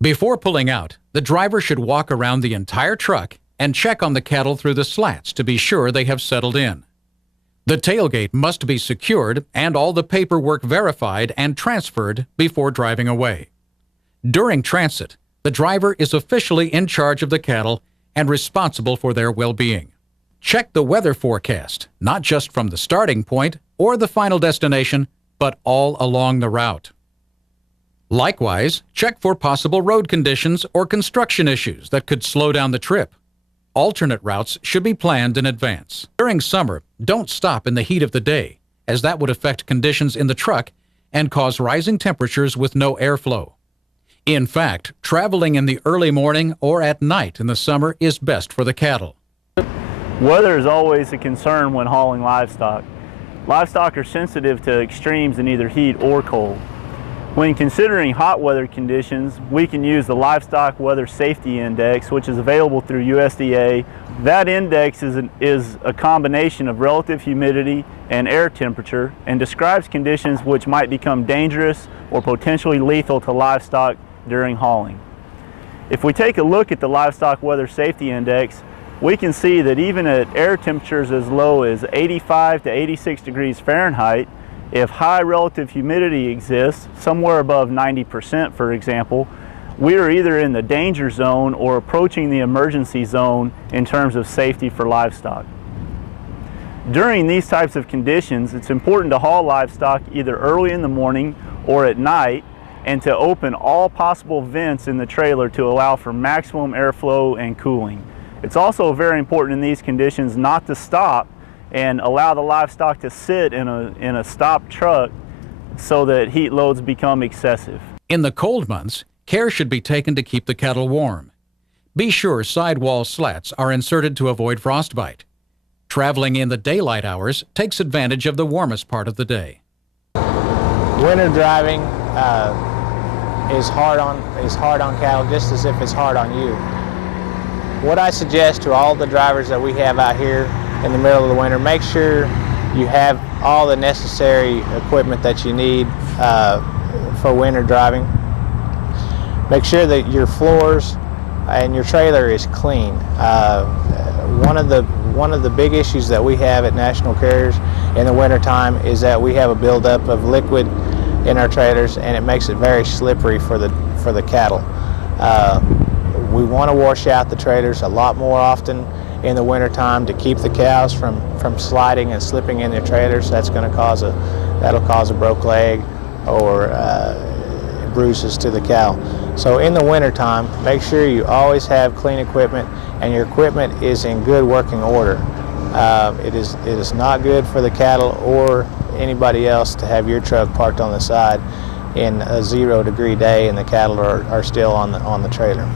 Before pulling out, the driver should walk around the entire truck and check on the cattle through the slats to be sure they have settled in. The tailgate must be secured and all the paperwork verified and transferred before driving away. During transit, the driver is officially in charge of the cattle and responsible for their well-being. Check the weather forecast, not just from the starting point or the final destination, but all along the route. Likewise, check for possible road conditions or construction issues that could slow down the trip. Alternate routes should be planned in advance. During summer, don't stop in the heat of the day, as that would affect conditions in the truck and cause rising temperatures with no airflow. In fact, traveling in the early morning or at night in the summer is best for the cattle. Weather is always a concern when hauling livestock. Livestock are sensitive to extremes in either heat or cold. When considering hot weather conditions, we can use the Livestock Weather Safety Index, which is available through USDA. That index is a combination of relative humidity and air temperature and describes conditions which might become dangerous or potentially lethal to livestock during hauling. If we take a look at the Livestock Weather Safety Index, we can see that even at air temperatures as low as 85 to 86 degrees Fahrenheit, if high relative humidity exists, somewhere above 90% for example, we are either in the danger zone or approaching the emergency zone in terms of safety for livestock. During these types of conditions, it's important to haul livestock either early in the morning or at night and to open all possible vents in the trailer to allow for maximum airflow and cooling. It's also very important in these conditions not to stop and allow the livestock to sit in a stopped truck so that heat loads become excessive. In the cold months, care should be taken to keep the cattle warm. Be sure sidewall slats are inserted to avoid frostbite. Traveling in the daylight hours takes advantage of the warmest part of the day. Winter driving is hard on cattle just as if it's hard on you. What I suggest to all the drivers that we have out here in the middle of the winter, make sure you have all the necessary equipment that you need for winter driving. Make sure that your floors and your trailer is clean. One of the big issues that we have at National Carriers in the winter time is that we have a buildup of liquid in our trailers, and it makes it very slippery for the cattle. We want to wash out the trailers a lot more often in the winter time to keep the cows from sliding and slipping in their trailers. That'll cause a broke leg or bruises to the cow. So in the winter time, make sure you always have clean equipment and your equipment is in good working order. It is not good for the cattle or anybody else to have your truck parked on the side in a 0-degree day and the cattle are still on the trailer.